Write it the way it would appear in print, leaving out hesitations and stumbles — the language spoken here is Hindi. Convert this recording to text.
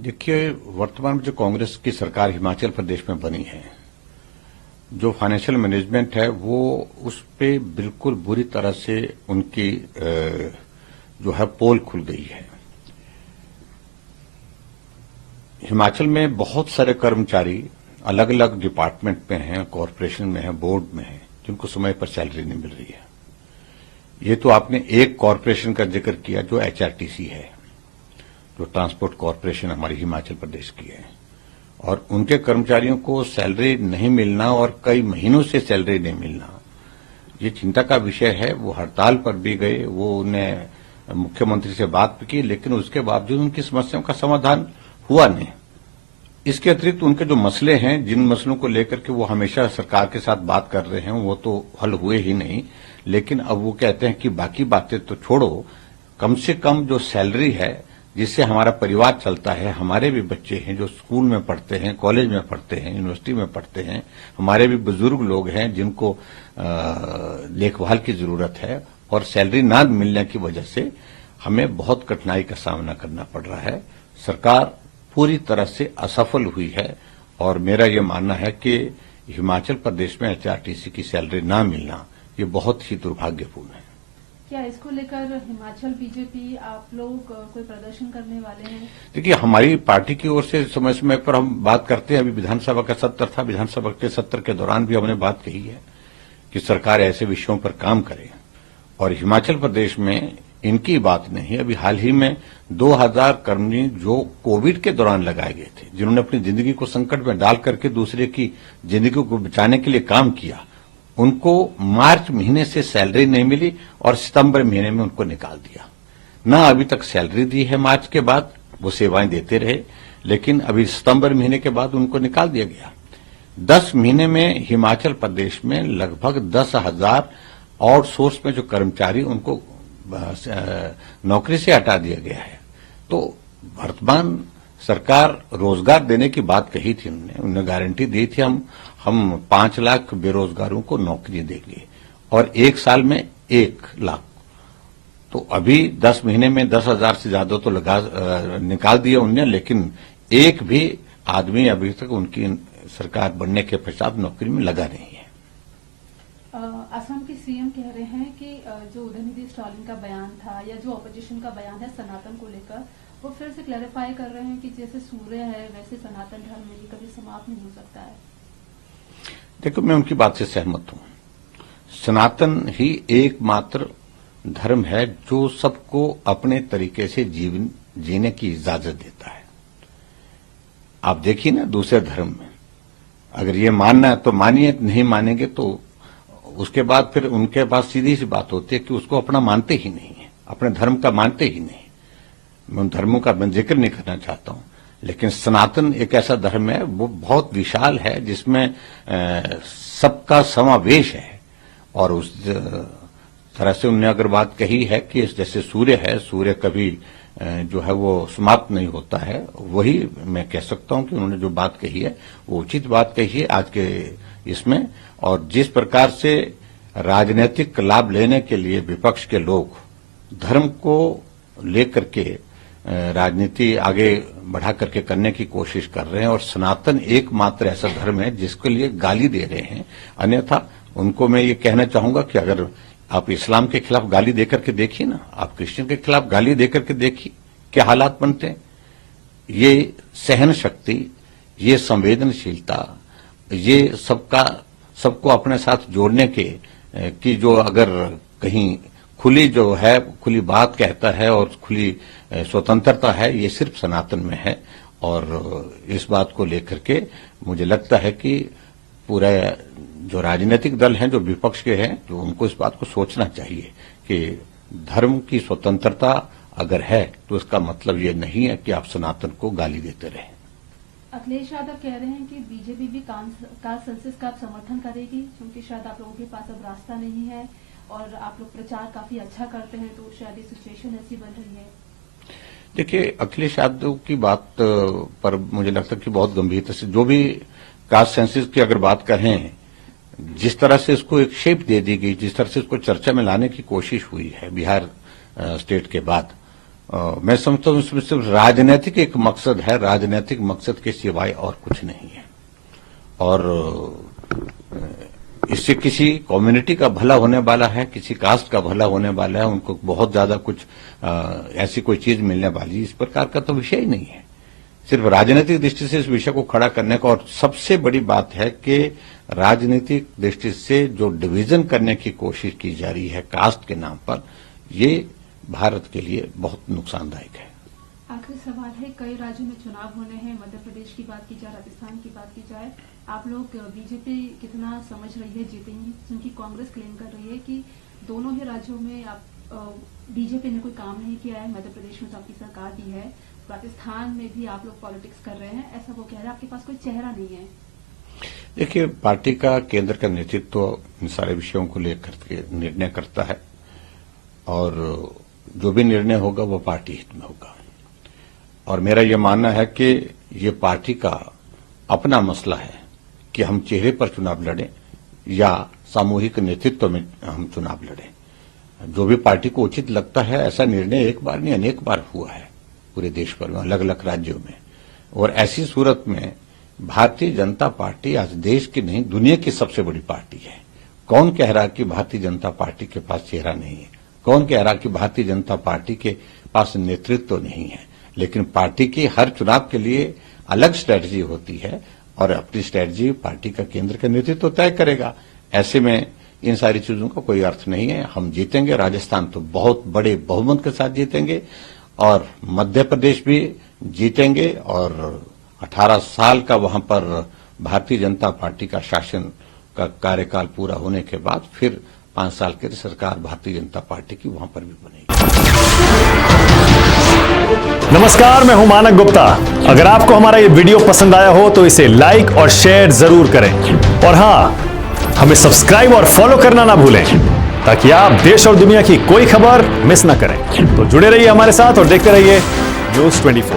देखिए, वर्तमान में जो कांग्रेस की सरकार हिमाचल प्रदेश में बनी है, जो फाइनेंशियल मैनेजमेंट है वो उस पे बिल्कुल बुरी तरह से उनकी जो है पोल खुल गई है। हिमाचल में बहुत सारे कर्मचारी अलग अलग डिपार्टमेंट में हैं, कॉरपोरेशन में हैं, बोर्ड में हैं, जिनको समय पर सैलरी नहीं मिल रही है। ये तो आपने एक कॉरपोरेशन का जिक्र किया जो एचआरटीसी है, जो ट्रांसपोर्ट कॉरपोरेशन हमारी हिमाचल प्रदेश की है, और उनके कर्मचारियों को सैलरी नहीं मिलना और कई महीनों से सैलरी नहीं मिलना, ये चिंता का विषय है। वो हड़ताल पर भी गए, वो उन्हें मुख्यमंत्री से बात भी की, लेकिन उसके बावजूद उनकी समस्याओं का समाधान हुआ नहीं। इसके अतिरिक्त उनके जो मसले हैं, जिन मसलों को लेकर के वो हमेशा सरकार के साथ बात कर रहे हैं, वो तो हल हुए ही नहीं। लेकिन अब वो कहते हैं कि बाकी बातें तो छोड़ो, कम से कम जो सैलरी है जिससे हमारा परिवार चलता है, हमारे भी बच्चे हैं जो स्कूल में पढ़ते हैं, कॉलेज में पढ़ते हैं, यूनिवर्सिटी में पढ़ते हैं, हमारे भी बुजुर्ग लोग हैं जिनको देखभाल की जरूरत है, और सैलरी ना मिलने की वजह से हमें बहुत कठिनाई का सामना करना पड़ रहा है। सरकार पूरी तरह से असफल हुई है, और मेरा ये मानना है कि हिमाचल प्रदेश में एचआरटीसी की सैलरी ना मिलना ये बहुत ही दुर्भाग्यपूर्ण है। क्या इसको लेकर हिमाचल बीजेपी आप लोग कोई प्रदर्शन करने वाले हैं? देखिए, हमारी पार्टी की ओर से समय समय पर हम बात करते हैं। अभी विधानसभा का सत्र था, विधानसभा के सत्र के दौरान भी हमने बात कही है कि सरकार ऐसे विषयों पर काम करे, और हिमाचल प्रदेश में इनकी बात नहीं। अभी हाल ही में 2000 कर्मी जो कोविड के दौरान लगाए गए थे, जिन्होंने अपनी जिंदगी को संकट में डाल करके दूसरे की जिंदगी को बचाने के लिए काम किया, उनको मार्च महीने से सैलरी नहीं मिली और सितंबर महीने में उनको निकाल दिया। ना अभी तक सैलरी दी है मार्च के बाद, वो सेवाएं देते रहे, लेकिन अभी सितंबर महीने के बाद उनको निकाल दिया गया। 10 महीने में हिमाचल प्रदेश में लगभग 10,000 आउटसोर्स में जो कर्मचारी उनको नौकरी से हटा दिया गया है। तो वर्तमान सरकार रोजगार देने की बात कही थी, उन्होंने गारंटी दी थी, हम 5 लाख बेरोजगारों को नौकरी देंगे और 1 साल में 1 लाख। तो अभी 10 महीने में 10,000 से ज्यादा तो निकाल दिया उन्होंने, लेकिन एक भी आदमी अभी तक उनकी सरकार बनने के पश्चात नौकरी में लगा नहीं है। असम के सीएम कह रहे हैं कि जो उदयनिधि स्टालिन का बयान था या जो ऑपोजिशन का बयान है सनातन को लेकर, वो फिर से क्लैरिफाई कर रहे हैं कि जैसे सूर्य है वैसे सनातन धर्म भी कभी समाप्त नहीं हो सकता है। देखो, मैं उनकी बात से सहमत हूं। सनातन ही एकमात्र धर्म है जो सबको अपने तरीके से जीवन जीने की इजाजत देता है। आप देखिए ना, दूसरे धर्म में अगर ये मानना है तो मानिए, नहीं मानेंगे तो उसके बाद फिर उनके पास सीधी सी बात होती है कि उसको अपना मानते ही नहीं है, अपने धर्म का मानते ही नहीं। मैं उन धर्मों का मैं जिक्र नहीं करना चाहता हूं, लेकिन सनातन एक ऐसा धर्म है, वो बहुत विशाल है, जिसमें सबका समावेश है। और उस तरह से उन्होंने अगर बात कही है कि जैसे सूर्य है, सूर्य कभी जो है वो समाप्त नहीं होता है, वही मैं कह सकता हूं कि उन्होंने जो बात कही है वो उचित बात कही है आज के इसमें। और जिस प्रकार से राजनीतिक लाभ लेने के लिए विपक्ष के लोग धर्म को लेकर के राजनीति आगे बढ़ा करके करने की कोशिश कर रहे हैं, और सनातन एकमात्र ऐसा धर्म है जिसके लिए गाली दे रहे हैं। अन्यथा उनको मैं ये कहना चाहूंगा कि अगर आप इस्लाम के खिलाफ गाली देकर के देखिए ना, आप क्रिश्चियन के खिलाफ गाली देकर के देखिए क्या हालात बनते हैं। ये सहन शक्ति, ये संवेदनशीलता, ये सबको अपने साथ जोड़ने की जो अगर कहीं खुली जो है, खुली बात कहता है और खुली स्वतंत्रता है, ये सिर्फ सनातन में है। और इस बात को लेकर के मुझे लगता है कि पूरा जो राजनीतिक दल हैं, जो विपक्ष के हैं, तो उनको इस बात को सोचना चाहिए कि धर्म की स्वतंत्रता अगर है तो इसका मतलब ये नहीं है कि आप सनातन को गाली देते रहें। अखिलेश यादव कह रहे हैं कि बीजेपी भी कास्ट सेंसस का समर्थन करेगी, क्योंकि शायद आप लोगों के पास अब रास्ता नहीं है और आप लोग प्रचार काफी अच्छा करते हैं, तो शायद ये सिचुएशन ऐसी बन रही है। देखिए, अखिलेश यादव की बात पर मुझे लगता है कि बहुत गंभीरता से, जो भी कास्ट सेंसस की अगर बात करें, जिस तरह से इसको एक शेप दे दी गई, जिस तरह से इसको चर्चा में लाने की कोशिश हुई है बिहार स्टेट के बाद, मैं समझता हूं इसमें सिर्फ राजनीतिक एक मकसद है, राजनीतिक मकसद के सिवाय और कुछ नहीं है। और इससे किसी कम्युनिटी का भला होने वाला है, किसी कास्ट का भला होने वाला है, उनको बहुत ज्यादा कुछ ऐसी कोई चीज मिलने वाली, इस प्रकार का तो विषय ही नहीं है। सिर्फ राजनीतिक दृष्टि से इस विषय को खड़ा करने का, और सबसे बड़ी बात है कि राजनीतिक दृष्टि से जो डिवीजन करने की कोशिश की जा रही है कास्ट के नाम पर, ये भारत के लिए बहुत नुकसानदायक है। आखिरी सवाल है, कई राज्यों में चुनाव होने हैं, मध्य प्रदेश की बात की जाए, राजस्थान की बात की जाए, आप लोग बीजेपी कितना समझ रही है जीतेंगी? क्योंकि कांग्रेस क्लेम कर रही है कि दोनों ही राज्यों में आप बीजेपी ने कोई काम नहीं किया है, मध्य प्रदेश में तो आपकी सरकार भी है, राजस्थान में भी आप लोग पॉलिटिक्स कर रहे हैं, ऐसा वो कह रहे हैं, आपके पास कोई चेहरा नहीं है। देखिए, पार्टी का केंद्र का नेतृत्व इन सारे विषयों को लेकर के निर्णय करता है, और जो भी निर्णय होगा वो पार्टी हित में होगा। और मेरा ये मानना है कि ये पार्टी का अपना मसला है कि हम चेहरे पर चुनाव लड़ें या सामूहिक नेतृत्व में हम चुनाव लड़ें। जो भी पार्टी को उचित लगता है, ऐसा निर्णय एक बार नहीं अनेक बार हुआ है पूरे देश भर में, अलग अलग राज्यों में। और ऐसी सूरत में भारतीय जनता पार्टी आज देश की नहीं दुनिया की सबसे बड़ी पार्टी है। कौन कह रहा कि भारतीय जनता पार्टी के पास चेहरा नहीं है? कौन कह रहा कि भारतीय जनता पार्टी के पास नेतृत्व नहीं है? लेकिन पार्टी की हर चुनाव के लिए अलग स्ट्रेटजी होती है, और अपनी स्ट्रेटजी पार्टी का केंद्र का नेतृत्व तय करेगा। ऐसे में इन सारी चीजों का कोई अर्थ नहीं है। हम जीतेंगे, राजस्थान तो बहुत बड़े बहुमत के साथ जीतेंगे, और मध्य प्रदेश भी जीतेंगे, और 18 साल का वहां पर भारतीय जनता पार्टी का शासन का कार्यकाल पूरा होने के बाद फिर 5 साल की सरकार भारतीय जनता पार्टी की वहां पर भी बनेगी। नमस्कार, मैं हूं मानक गुप्ता। अगर आपको हमारा ये वीडियो पसंद आया हो तो इसे लाइक और शेयर जरूर करें, और हां, हमें सब्सक्राइब और फॉलो करना ना भूलें, ताकि आप देश और दुनिया की कोई खबर मिस ना करें। तो जुड़े रहिए हमारे साथ और देखते रहिए News 24।